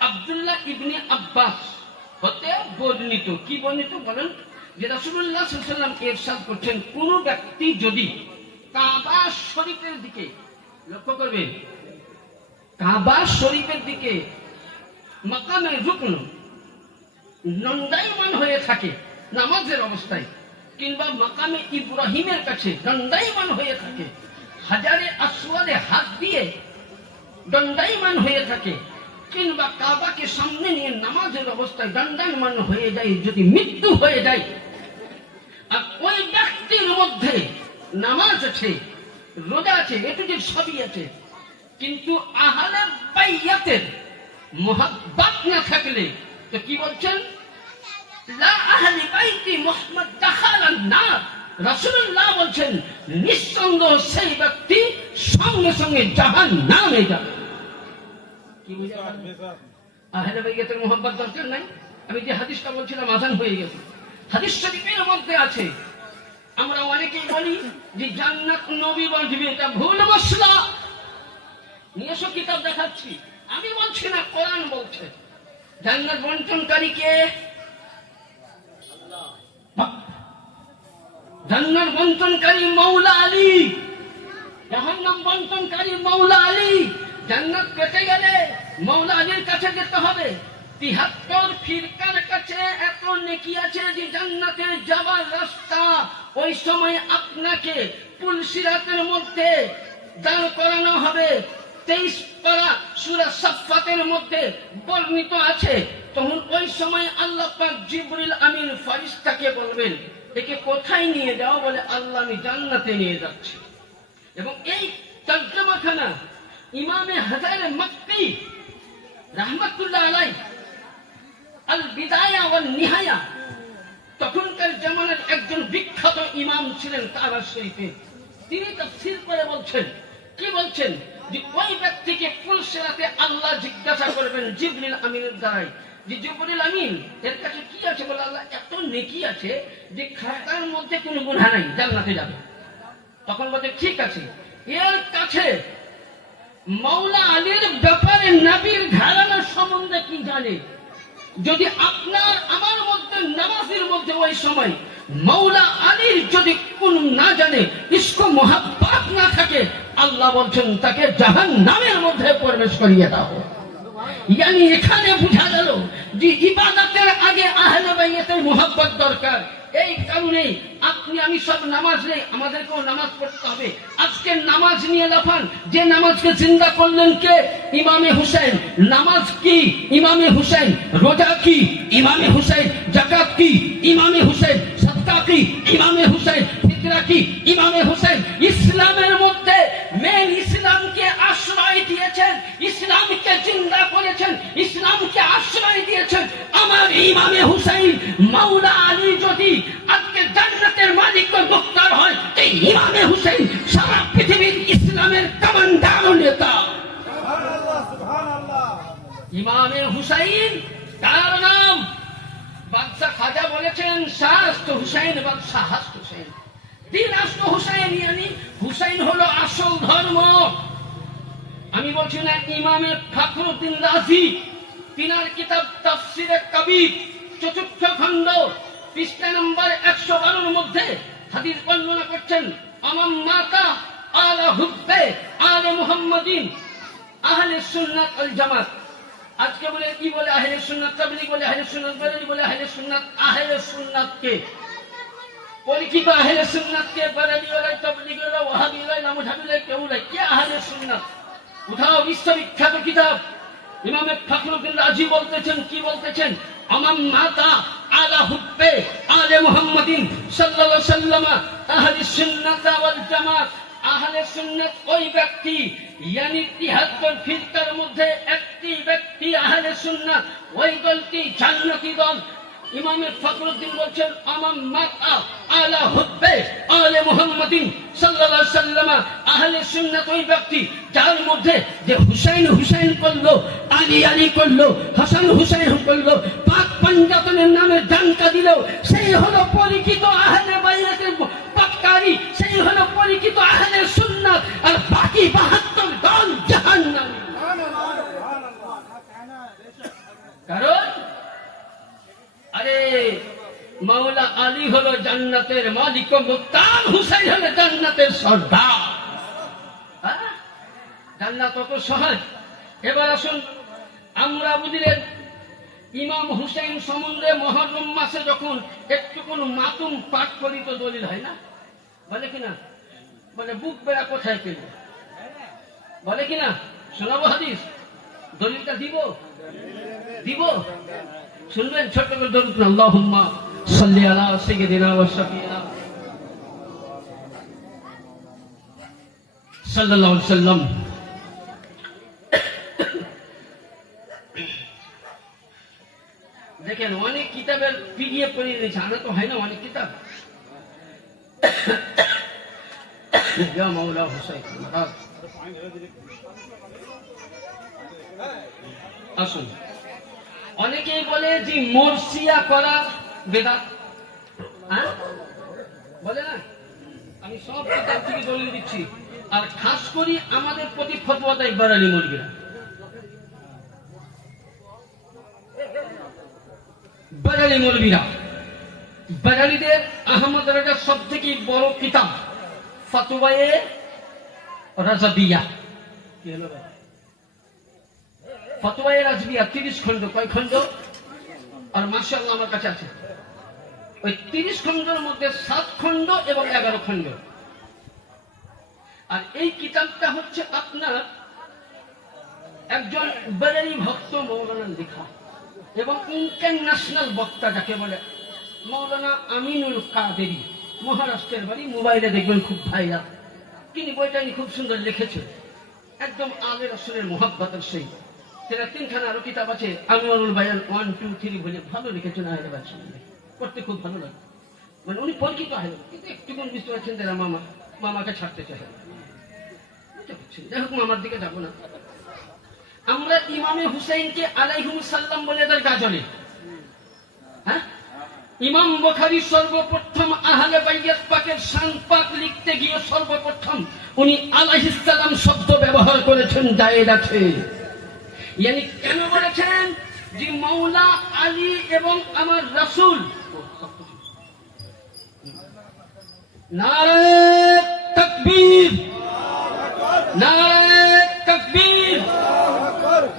আব্দুল্লাহ আব্বাস হতে বর্ণিত, কি বর্ণিত বলেন? যে রাসূলুল্লাহ সাল্লাম করছেন, কোন ব্যক্তি যদি কাবা শরীফের দিকে লক্ষ্য করবেন কাবা শরীফের দিকে মাকামে রুকন নন্দায়মান হয়ে থাকে নামাজের অবস্থায়, কিংবা মাকামে ইব্রাহিমের কাছে দণ্ডায়মান হয়ে থাকে, হাজারে আসওয়াদে হাত দিয়ে দণ্ডায়মান হয়ে থাকে, কিংবা কাবাকে সামনে নিয়ে নামাজের অবস্থায় দণ্ডায়মান হয়ে যায়, যদি মৃত্যু হয়ে যায়। আর ওই ব্যক্তির মধ্যে নামাজ আছে, রোজা আছে এটুকু সবই আছে। কিন্তু আহলে বাইয়াতের মোহাব্বত না থাকলে, তো কি বলছেন? লা আহলি বাইতি মুহাম্মদ দাখালান নার। রাসূলুল্লাহ বলছেন, নিঃসন্দেহ সেই ব্যক্তি সঙ্গে সঙ্গে জাহান নামে যাবে। কি বুঝা আহলে বাইতের মোহাব্বত দরকার নাই? আমি যে হাদিসটা বলছিলাম, আজান হয়ে গেছে। হাদিস শরীফের মধ্যে আছে, আমরা অনেকেই বলি যে জান্নাত নবী বাঁধবে এটা ভুল মশলা। এসো কিতাব দেখাচ্ছি। আমি বলছি না, কোরআন বলছে। জান্নাত বন্টনকারী কে? জান্নাত বন্টনকারী মৌলা আলী। জাহান্নাম বন্টনকারী মৌলা আলী। জান্নাত পেতে গেলে মৌলা আলীর কাছে যেতে হবে। তিহাত্তর ফিরকার কাছে এত নেকি আছে যে জান্নাতে যাবার রাস্তা ওই সময় আপনাকে পুলসিরাতের মধ্যে দাঁড় করানো হবে। তেইশ পারা সুরা সাফাতের মধ্যে বর্ণিত আছে, তখন ওই সময় আল্লাহ পাক জিবরিল আমিন ফারিস্তাকে বলবেন, একে কোথায় নিয়ে যাও বলে আল্লাহ আমি জান্নাতে নিয়ে যাচ্ছি। এবং এই তর্জমাখানা ইমামে হাজারে মক্কি রহমতুল্লাহ আলাই আল বিদায়া ওয়াল নিহায়া তখনকার জামানার একজন বিখ্যাত ইমাম ছিলেন তারা শরীফে তিনি তাফসীর করে বলছেন, কি বলছেন? যে ওই ব্যক্তিকে ফুলসেরাতে আল্লাহ জিজ্ঞাসা করবেন, জিবরিল আমিনের দ্বারাই যে জিবরিল আমিন, এর কাছে কি আছে বলে আল্লাহ? এত নেকি আছে যে খাতার মধ্যে কোনো গুনাহ নাই, জান্নাতে যাবে। তখন বলছে ঠিক আছে। এর কাছে মৌলা আলীর ব্যাপারে নবীর ঘরানার সম্বন্ধে কি জানে? যদি আপনার, আমার মধ্যে নামাজের মধ্যে ওই সময় মৌলা আলীর যদি কোন না জানে ইস্কো মহাব্বাত আল্লাহ বলছেন, তাকে জাহান নামের মধ্যে প্রবেশ করিয়ে দাও। ইয়ানি এখানে বোঝা গেল যে ইবাদতের আগে আহলে মোহাব্বত দরকার। এই কারণে আপনি, আমি সব নামাজ নেই, আমাদেরকেও নামাজ পড়তে হবে। আজকে নামাজ নিয়ে লাফান, যে নামাজকে চিন্তা করলেন কে? ইমামে হুসেন নামাজ কি? ইমামে হুসেন রোজা কি? ইমামে হুসেন জাকাত কি? ইমামে হুসেন সৎকা কি? ইমামে হুসেন ফিতরা কি? ইমামে হুসেন ইসলামের মধ্যে মেন ইসলামকে আশ্রয় দিয়েছেন ইসলামকে চিন্তা করেছেন ইসলামকে আশ্রয় দিয়েছেন আমার ইমামে হুসাইন মাওলা আলী যদি আজকে জান্নাতের মালিক ও মুক্তার হয় এই ইমামে হুসাইন সারা পৃথিবীর ইসলামের কমান্ডার নেতা। ইমামে হুসাইন তার নাম বাদশাহ খাজা বলেছেন শাস্ত হুসাইন বাদশাহ হাস্ত হুসাইন তিন আস্ত হুসাইন হলো আসল ধর্ম। আমি বলছি না, ইমামে ফখরুদ্দিন রাজি, তিনার কিতাব তাফসিরে কবির, চতুর্থ খণ্ড, পৃষ্ঠা নম্বর একশো বারোর মধ্যে হাদিস বর্ণনা করছেন আমার মাতা আলা হুব্বে আলে মুহাম্মাদিন আহলে সুন্নাত আল জামাত। আজকে বলে কি বলে আহলে সুন্নাত, তাবলিগ বলে আহলে সুন্নাত বলে আহলে সুন্নাত আহলে সুন্নাত কে পরিচিত আহলে সুন্নাত কে বেরেলি ওরা তাবলিগ ওরা ওয়াহাবি ওরা লামুধাবি ওরা কেউ নাই কে আহলে সুন্নাত? উঠাও, বিশ্ববিখ্যাত কিতাব। ইমামে ফখরুদ্দিন রাজি বলতেছেন, কি বলতেছেন? আমার মাতা আলা হুব্বে, আলে মুহাম্মাদিন সাল্লাল্লাহু সাল্লাম, আহলে সুন্নাত ওয়াল জামাত। আহলে সুন্নাত ওই ব্যক্তি, ইয়ানি তিহাত্তর ফিরকার মধ্যে একটি ব্যক্তি আহলে সুন্নাত। ওই দলটি জান্নাতি দল। ইমামে ফখরুদ্দিন বলছেন আমার মাতা আলা হুব্বে আলে মুহাম্মাদিন সাল্লাল্লাহু সাল্লাম আহলে সুন্নাত ওই ব্যক্তি যার মধ্যে যে হুসাইন হুসাইন করল আলী আলী করল হাসান হুসাইন করল পাক পাঞ্জাতনের নামে জানকা দিল সেই হলো পরিচিত আহলে বাইয়াতের পাককারী সেই হলো পরিচিত আহলে সুন্নাত আর বাকি বাহাত্তর দল জাহান্নামী। কারণ মাওলা আলী হলো জান্নাতের মালিক ও মুক্তান হুসাইন হলো জান্নাতের সর্দার। হ্যাঁ? জান্নাত অত সহজ। এবার আসুন, আমরা বুঝলেন, ইমাম হুসাইন সম্বন্ধে মহরম মাসে যখন একটু কোন মাতুম পাঠ করি তো দলিল হয় না? বলে কিনা বলে, বুক বেড়া কোথায় পেল? বলে কিনা শোনাবো হাদিস? দলিলটা দিব? দিব? শুনবেন? ছোট্ট করে দরুদ না আল্লাহুম্মা সাল্লি আলা সাইয়্যিদিনা ওয়া শাফিনা সাল্লাল্লাহু আলাইহি সাল্লাম দেখেন অনেক কিতাবের পিডিএফ করে নিয়েছে আনা তো হয় না অনেক কিতাব ইয়া মাওলা হুসাইন মহারাজ আসুন অনেকেই বলে যে মর্সিয়া করা বেদাত হ্যাঁ? বলে না? আমি সব থেকে দলিল দিচ্ছি। আর খাস আমাদের প্রতি ফতোয়া দেয় বারানিদের আহমদ সব থেকে বড় কিতাব, ফতোয়ায়ে রাজাবিয়া। ফতোয়ায়ে রাজবিয়া, তিরিশ খণ্ড। কয় খণ্ড? আর মার্শাল্লাহ আমার কাছে আছে। ওই তিরিশ খণ্ডের মধ্যে সাত খণ্ড এবং এগারো খণ্ড। আর এই কিতাবটা হচ্ছে আপনার একজন বেরেলি ভক্ত মৌলানা লেখা এবং ইন্টারন্যাশনাল বক্তা যাকে বলে মৌলানা আমিনুল কাদেরি। মহারাষ্ট্রের বাড়ি মোবাইলে দেখবেন খুব ভাইরাল। তিনি বইটা খুব সুন্দর লিখেছে একদম আগের আসরের মোহাব্বতের সেই সেটা তিনখানা আরও কিতাব আছে, Anwarul Bayan one, two, three বলে ভালো লিখেছেন আহের বাচ্চা পড়তে খুব ভালো লাগে। মানে উনি পরিচিত আহের কিন্তু একটু বুঝতে পারছেন তারা মামা, মামাকে ছাড়তে পারছেন? যাই হোক, মামার দিকে যাব না। আমরা ইমামে হুসাইনকে আলাইহুম সাল্লাম বলে তার হ্যাঁ? ইমাম বখারি সর্বপ্রথম বাইয়াত পাকের লিখতে গিয়ে সর্বপ্রথম উনি আলাইহিস সালাম শব্দ ব্যবহার করেছেন জায়েদ আছে। ইয়ানি কেন বলেছেন? যে মৌলা আলী এবং আমার রাসূল নারায় তকবীর। নারায় তকবীর।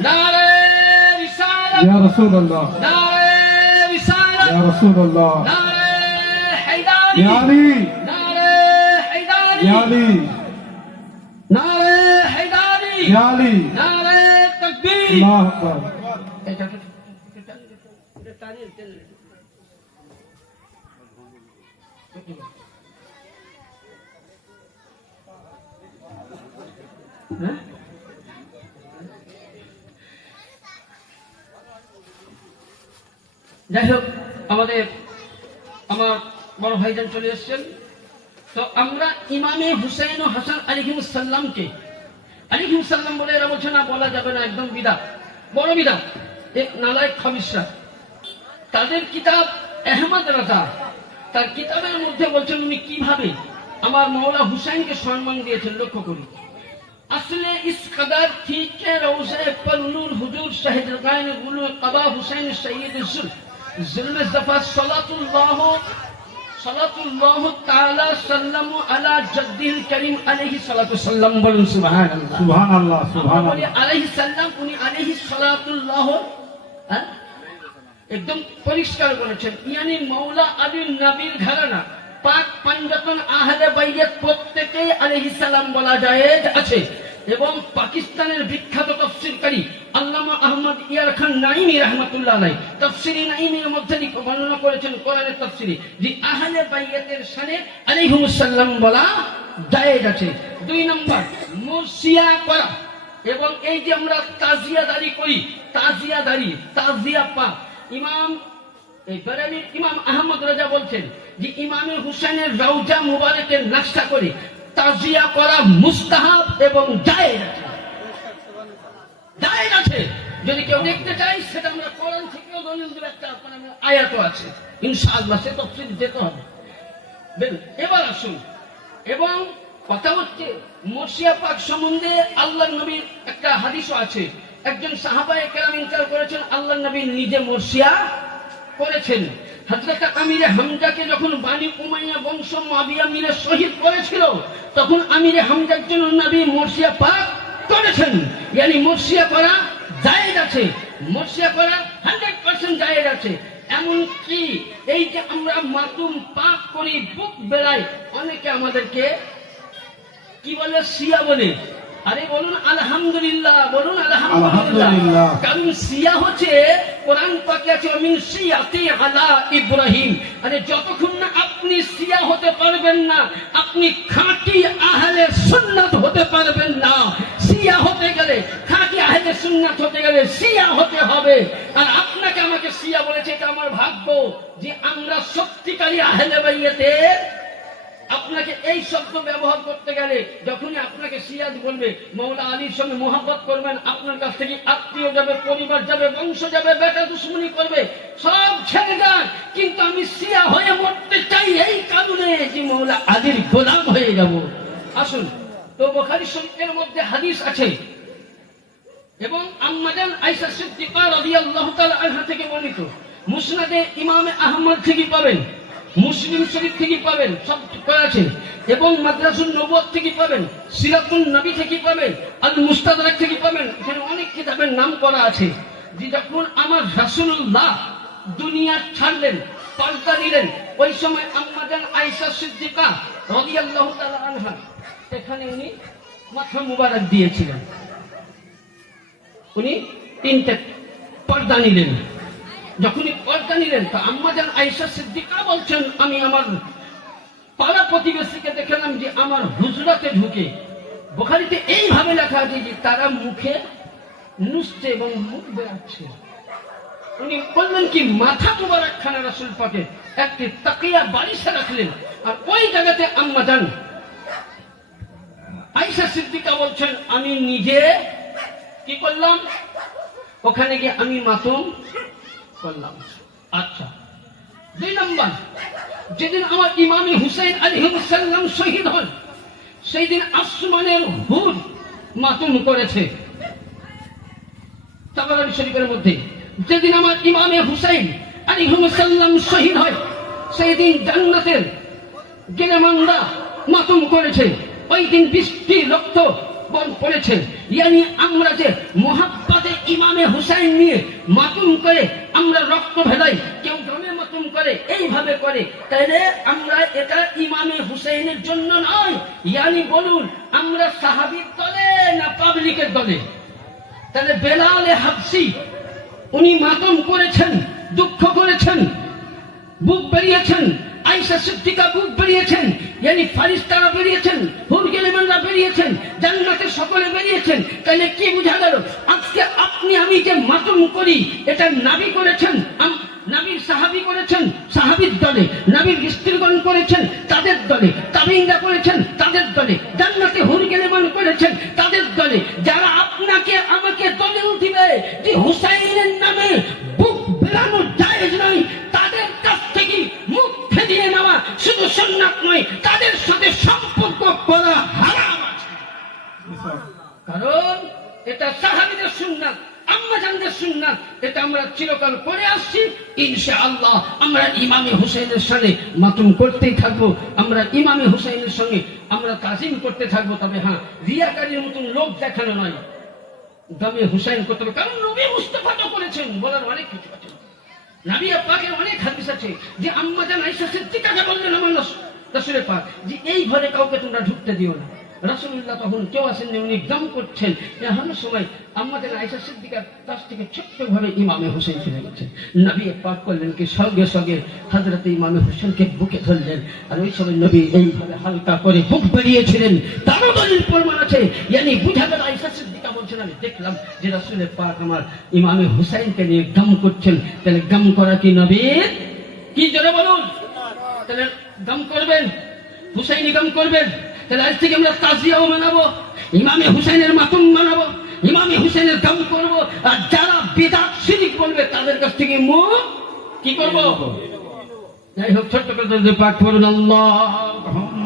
নারায় রিসালাত। ইয়া রাসূলুল্লাহ। নারায় রিসালাত। ইয়া রাসূলুল্লাহ। নারায় হায়দারি। ইয়া আলী। নারায় হায়দারি। ইয়া আলী। নারায় হায়দারি। ইয়া আলী। নারায় তকবীর। আল্লাহু আকবার। যাই হোক, আমাদের আমার বড় ভাইজান চলে এসছেন। তো আমরা ইমামে হুসাইন ও হাসান আলিহিম সাল্লামকে আলিহিম সাল্লাম বলে এরা বলছে না বলা যাবে না, একদম বিদা বড় বিদা এক নালায়ক খামিসরা তাদের কিতাব আহমদ রাজা, তার কিতাবের মধ্যে বলছেন, উনি কীভাবে আমার মৌলা হুসাইনকে সম্মান দিয়েছেন, লক্ষ্য করি असले इस कदर थी के रोज़े पलनूर हुजूर शहदगान गुल कबा हुसैन शहीद जुल्म जफा सलातुल्लाह सलातुल्लाह ताला सल्लम अला करीम अलैहि सलातु सल्लम सुभान अल्लाह सुभान अल्लाह सुभान अल्लाह अलैहि सल्लम उनी अलैहि सलातुल्लाह हाँ? एकदम परिष्कार বলেছেন यानी मौला আলী নবীর পাক পাঞ্জাতন আহলে বাইয়াত প্রত্যেকেই আলাইহি সালাম বলা যায় আছে। এবং পাকিস্তানের বিখ্যাত তফসিরকারী আল্লামা আহমদ ইয়ার খান নাইমি রহমতুল্লাহ আলাই তফসিরি নাইমের মধ্যে বর্ণনা করেছেন কোরআনের তফসিরি যে আহলে বাইয়াতের শানে আলাইহিমুস সাল্লাম বলা জায়েজ আছে। দুই নম্বর মুরসিয়া করা। এবং এই যে আমরা তাজিয়াদারি করি, তাজিয়াদারি, তাজিয়া পা ইমাম ইমাম আহমদ রাজা বলছেন যে ইমামে হুসেনের মুবারকের করে তাজিয়া করা মুস্তাহাব এবং জায়েজ জায়েজ আছে। যদি কেউ দেখতে চাই সেটা আমরা কোরআন থেকেও দলিল একটা আপনার আছে। ইনশাআল্লাহ সে তফসিল যেতে হবে। এবার আসুন। এবং কথা হচ্ছে, মর্শিয়া পাক সম্বন্ধে আল্লাহ নবীর একটা হাদিসও আছে। একজন সাহাবায়ে কেরাম ইনকার করেছেন, আল্লাহ নবী নিজে মর্শিয়া করেছেন। আমিরে হামজাকে যখন বানি উমাইয়া বংশ মাবিয়া মিলে শহীদ করেছিল তখন আমিরে হামজার জন্য নবী মর্শিয়া পাক করেছেন। ইয়ানি মর্শিয়া করা জায়েজ আছে। মর্শিয়া করা হান্ড্রেড পার্সেন্ট জায়েজ আছে। এমনকি এই যে আমরা মাতুম পাক করি বুক বেলায় অনেকে আমাদেরকে কি বলে সিয়া বলে। আরে বলুন আলহামদুলিল্লাহ বলুন আলহামদুলিল্লাহ। আলহামদুলিল্লাহ। কারণ সিয়া হচ্ছে কোরআন পাকে আছে সিয়াতি আলা ইব্রাহিম। যতক্ষণ না আপনি সিয়া হতে পারবেন না, আপনি খাঁটি আহলে সুন্নাত হতে পারবেন না। সিয়া হতে গেলে, খাঁটি আহলে সুন্নাত হতে গেলে সিয়া হতে হবে। আর আপনাকে আমাকে সিয়া বলেছে, এটা আমার ভাগ্য যে আমরা সত্যিকারী আহলে বাইয়েতে আপনাকে এই শব্দ ব্যবহার করতে গেলে যখনই আপনাকে সিরাজ বলবে মৌলা আলীর সঙ্গে মোহাব্বত করবেন, আপনার কাছ থেকে আত্মীয় যাবে, পরিবার যাবে, বংশ যাবে, বেটা দুশ্মনী করবে, সব ছেড়ে যান। কিন্তু আমি সিয়া হয়ে মরতে চাই এই কারণে যে মৌলা আলীর গোলাম হয়ে যাব। আসুন, তো বোখারি শরীফের মধ্যে হাদিস আছে। এবং আম্মাজান আয়েশা সিদ্দিকা রাদিয়াল্লাহু তাআলা থেকে বর্ণিত। মুসনাদে ইমামে আহমদ থেকে পাবেন। মুসলিম শরীফ থেকে পাবেন, সব আছে? এবং মাদ্রাসুল নবুয়ত থেকে পাবেন সিরাতুল নবী থেকে পাবেন আল মুস্তাদরাক থেকে পাবেন, এখানে অনেক কিতাবের নাম করা আছে। যে যখন আমার রাসূলুল্লাহ দুনিয়া ছাড়লেন, পাল্টা দিলেন। ওই সময় আম্মাজান আয়েশা সিদ্দিকা রাদিয়াল্লাহু তাআলা আনহা এখানে উনি মাথা মুবারক দিয়েছিলেন। উনি তিনটে পর্দা নিলেন। যখনই পর্দা নিলেন তো আম্মাজান আয়েশা সিদ্দিকা বলছেন, আমি আমার পাড়া প্রতিবেশীকে দেখলাম যে আমার হুজরাতে ঢুকে। বোখারিতে এইভাবে লেখা আছে যে তারা মুখে নুসছে এবং মুখ বেরাচ্ছে উনি বললেন কি, মাথা তোবার খানা রাসুল পাকে একটি তাকিয়া বালিশে রাখলেন, আর ওই জায়গাতে আম্মা যান। আইসা সিদ্দিকা বলছেন, আমি নিজে কি করলাম? ওখানে গিয়ে আমি মাতুম করলাম আচ্ছা দুই নম্বর, যেদিন আমার আলহিমসাল্লাম শহীদ হন সেই দিন আসমানের মাতুম করেছে। শরীফের মধ্যে, যেদিন আমার ইমামে শহীদ হয় সেই দিন জান্নাতের মাতুম করেছে। ওই দিন বৃষ্টি, রক্ত বন পড়েছে। ইয়ানি আমরা যে মোহাব্বাতে ইমামে হুসাইন নিয়ে মাতুম করে আমরা রক্ত ভেদাই, কেউ গ্রামে মতন করে, এইভাবে করে। তাইলে আমরা এটা ইমামে হুসেনের জন্য নয়। ইয়ানি বলুন, আমরা সাহাবির দলে না পাবলিকের দলে? তাহলে বেলালে হাবসি উনি মাতম করেছেন, দুঃখ করেছেন, বুক বেরিয়েছেন আইসা সিদ্দিকা বুক বেরিয়েছেন, ইয়ানি ফারিস্তারা বেরিয়েছেন হুরগেলেমানরা বেরিয়েছেন, জান্নাতের সকলে বেরিয়েছেন। তাহলে কি বোঝা গেল? আজকে আপনি, আমি যে মাতম করি, এটা নাবি করেছেন নাবির সাহাবি করেছেন, সাহাবির দলে, নাবির স্ত্রীগণ করেছেন, তাদের দলে তাবিন্দা করেছেন, তাদের দলে, জান্নাতে হুরগেলেমান করেছেন, তাদের দলে। যারা আপনাকে, আমাকে দলিল দিবে যে হুসাইনের নামে বুক বেরানো জায়েজ নয় ফেরিয়ে নেওয়া শুধু সুন্নাত নয়, তাদের সাথে সম্পর্ক করা হারাম কারণ এটা সাহাবিদের সুন্নাত, আম্মাজানদের সুন্নাত, এটা আমরা চিরকাল করে আসছি। ইনশাআল্লাহ আমরা ইমামে হুসাইনের সাথে মাতুম করতেই থাকব, আমরা ইমামে হুসাইনের সঙ্গে আমরা তাজিম করতে থাকব, তবে হ্যাঁ রিয়াকারীর মতন লোক দেখানো নয়। দামে হুসাইন হবে কারণ নবী মুস্তফা তো করেছেন, বলার অনেক কিছু করছেন। ইমামে হোসেন কি, সঙ্গে সঙ্গে হযরত ইমামে হোসেনকে বুকে ধরলেন। আর ওই সময় নবী এইভাবে হালকা করে বুক বেরিয়েছিলেন তারও দলিল প্রমাণ আছে। বুঝা গেল সিদ্দিকা বলছেন আমি দেখলাম যে রাসুলের পাক আমার ইমামে হুসাইনকে নিয়ে গাম করছেন। তাহলে গাম করা কি নবীর? কি জোরে বলুন? তাহলে গাম করবেন? হুসাইনি গাম করবেন? তাহলে আজ থেকে আমরা তাজিয়াও মানাবো, ইমামে হুসাইনের মাতুম মানাবো, ইমামে হুসাইনের গাম করব, আর যারা বেদাত শিরিক বলবে, তাদের কাছ থেকে মুখ কি করব? যাই হোক, ছোট্ট করে পাঠ করুন আল্লাহ